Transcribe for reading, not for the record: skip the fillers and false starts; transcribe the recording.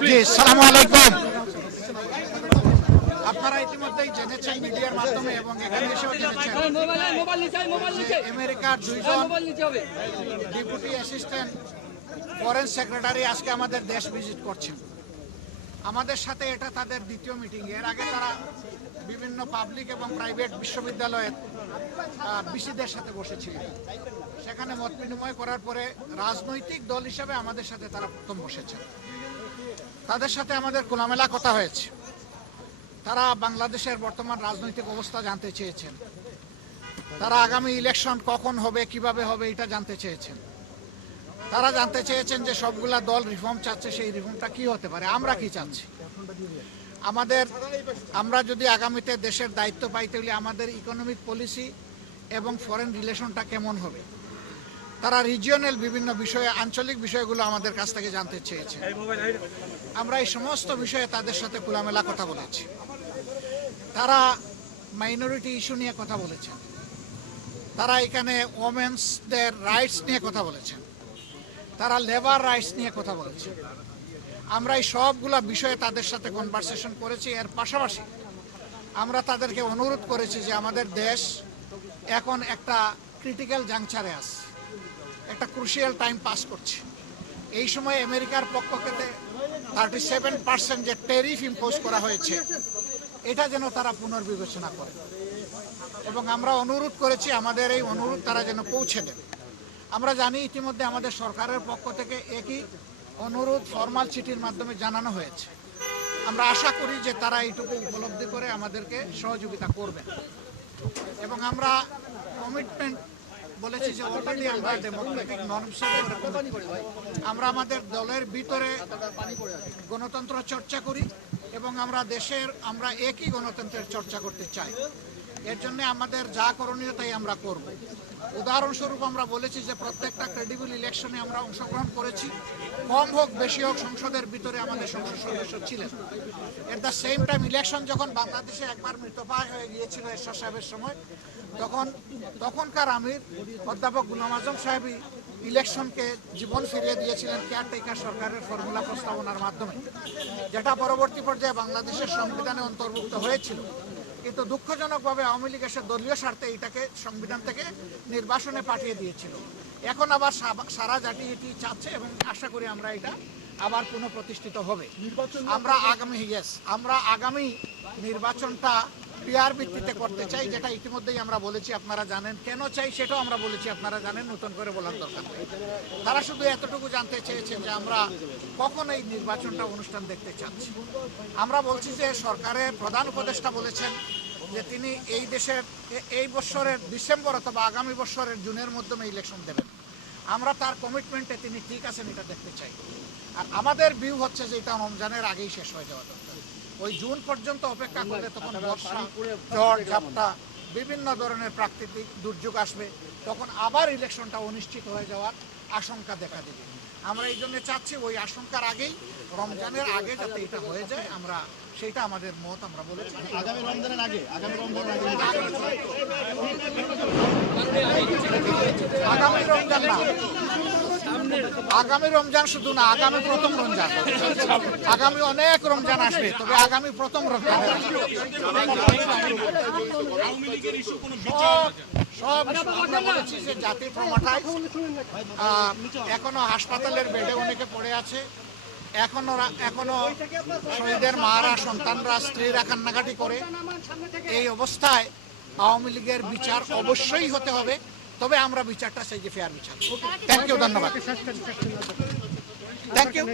জি, আসসালামু আলাইকুম। আপনারা ইতিমধ্যেই জেনেছেন মিডিয়ার মাধ্যমে এবং এখানে এসেও জেনেছেন যে আমেরিকার দুইজন ডেপুটি অ্যাসিস্ট্যান্ট ফরেন সেক্রেটারি আজকে আমাদের দেশ ভিজিট করছেন। আমাদের সাথে এটা তাদের দ্বিতীয় মিটিং। এর আগে তারা বিভিন্ন পাবলিক এবং প্রাইভেট বিশ্ববিদ্যালয়ের বিসিদের সাথে বসেছিলেন। সেখানে মত বিনিময় করার পরে রাজনৈতিক দল হিসাবে আমাদের সাথে তারা প্রথম বসেছেন। তাদের সাথে আমাদের খোলামেলা কথা হয়েছে। তারা বাংলাদেশের বর্তমান রাজনৈতিক অবস্থা জানতে চেয়েছেন। তারা আগামী ইলেকশন কখন হবে, কিভাবে হবে এটা জানতে চেয়েছেন। তারা জানতে চেয়েছেন যে সবগুলা দল রিফর্ম চাচ্ছে, সেই রিফর্মটা কি হতে পারে, আমরা কি চাচ্ছি, আমরা যদি আগামীতে দেশের দায়িত্ব পাইতে হলে আমাদের ইকোনমিক পলিসি এবং ফরেন রিলেশনটা কেমন হবে। তারা রিজিওনাল বিভিন্ন বিষয়ে, আঞ্চলিক বিষয়গুলো আমাদের কাছ থেকে জানতে চেয়েছে। আমরা এই সমস্ত বিষয়ে তাদের সাথে খোলামেলা কথা বলেছি। তারা মাইনরিটি ইস্যু নিয়ে কথা বলেছেন। তারা এখানে ওমেন্সদের রাইটস নিয়ে কথা বলেছেন। তারা লেবার রাইটস নিয়ে কথা বলেছেন। আমরা এই সবগুলা বিষয়ে তাদের সাথে কনভারসেশন করেছি। এর পাশাপাশি আমরা তাদেরকে অনুরোধ করেছি যে আমাদের দেশ এখন একটা ক্রিটিক্যাল জাংচারে আছে, একটা ক্রুশিয়াল টাইম পাস করছে। এই সময় আমেরিকার পক্ষ থেকে 37% যে ট্যারিফ ইম্পোজ করা হয়েছে, এটা যেন তারা পুনর্বিবেচনা করে এবং আমরা অনুরোধ করেছি আমাদের এই অনুরোধ তারা যেন পৌঁছে দেবে। আমরা জানি ইতিমধ্যে আমাদের সরকারের পক্ষ থেকে একই অনুরোধ ফরমাল চিঠির মাধ্যমে জানানো হয়েছে। আমরা আশা করি যে তারা এইটুকু উপলব্ধি করে আমাদেরকে সহযোগিতা করবেন এবং আমরা কমিটমেন্ট বলেছি যে অলরেডি আমরা ডেমোক্রেটিক নর্মস আমরা আমাদের দলের ভিতরে গণতন্ত্র চর্চা করি এবং আমরা একই গণতন্ত্রের চর্চা করতে চাই। এর জন্য আমাদের যা করণীয় তাই আমরা করব। উদাহরণস্বরূপ আমরা বলেছি যে প্রত্যেকটা ক্রেডিবল ইলেকশনে আমরা অংশগ্রহণ করেছি, কম হোক বেশি হোক সংসদের ভিতরে আমাদের সংসদ সদস্য ছিলেন। At the same time election যখন বাংলাদেশে একবার মৃতপ্রায় হয়ে গিয়েছিল এরশাদ সাহেবের সময়, তখনকার আমির অধ্যাপক গুলাম আজম সাহেবই ইলেকশনকে জীবন ফিরিয়ে দিয়েছিলেন কেয়ারটেকার সরকারের ফর্মুলা প্রস্তাবনার মাধ্যমে, যেটা পরবর্তী পর্যায়ে বাংলাদেশের সংবিধানে অন্তর্ভুক্ত হয়েছিল। কিন্তু দুঃখজনকভাবে আওয়ামী লীগ এসে দলীয় স্বার্থে এটাকে সংবিধান থেকে নির্বাসনে পাঠিয়ে দিয়েছিল। এখন আবার সারা জাতি এটি চাচ্ছে এবং আশা করি আমরা এটা আবার পুনঃপ্রতিষ্ঠিত হবে। আমরা আগামী নির্বাচনটা পিআর ভিত্তিতে করতে চাই, যেটা ইতিমধ্যেই আমরা বলেছি, আপনারা জানেন। কেন চাই সেটাও আমরা বলেছি, আপনারা জানেন, নতুন করে বলার দরকার নেই। তারা শুধু এতটুকু জানতে চেয়েছেন যে আমরা কখন এই নির্বাচনটা অনুষ্ঠান দেখতে চাচ্ছি। আমরা বলছি যে সরকারের প্রধান উপদেষ্টা বলেছেন যে তিনি এই বছরের ডিসেম্বর অথবা আগামী বছরের জুনের মধ্যে ইলেকশন দেবেন। আমরা তার কমিটমেন্টে তিনি ঠিক আছেন এটা দেখতে চাই। আর আমাদের ভিউ হচ্ছে যে এটা রমজানের আগেই শেষ হয়ে যাওয়া দরকার। ওই জুন পর্যন্ত অপেক্ষা করলে তখন বর্ষা, ঝড় ঝাপটা, বিভিন্ন ধরনের প্রাকৃতিক দুর্যোগ আসবে, তখন আবার ইলেকশনটা অনিশ্চিত হয়ে যাওয়ার আশঙ্কা দেখা দেবে। আমরা এই জন্য চাচ্ছি ওই আশঙ্কার আগেই, রমজানের আগে যাতে এটা হয়ে যায়, আমরা সেটা আমাদের মত। আমরা বলেছি আগামী রমজানের আগে, আগামী রমজান শুধু না, আগামী প্রথম রমজান, আগামী অনেক রমজান আসবে, তবে আগামী প্রথম রমজান সব আমরা বলেছি যে জাতি ট্রমাটাইজ, এখনো হাসপাতালের বেডে অনেকে পড়ে আছে, এখনো শহীদের মারা, সন্তানরা, স্ত্রীরা কান্নাকাটি করে। এই অবস্থায় আওয়ামী লীগের বিচার অবশ্যই হতে হবে, তবে আমরা বিচারটা চাই যে ফেয়ার বিচার। থ্যাংক ইউ, ধন্যবাদ। Thank you.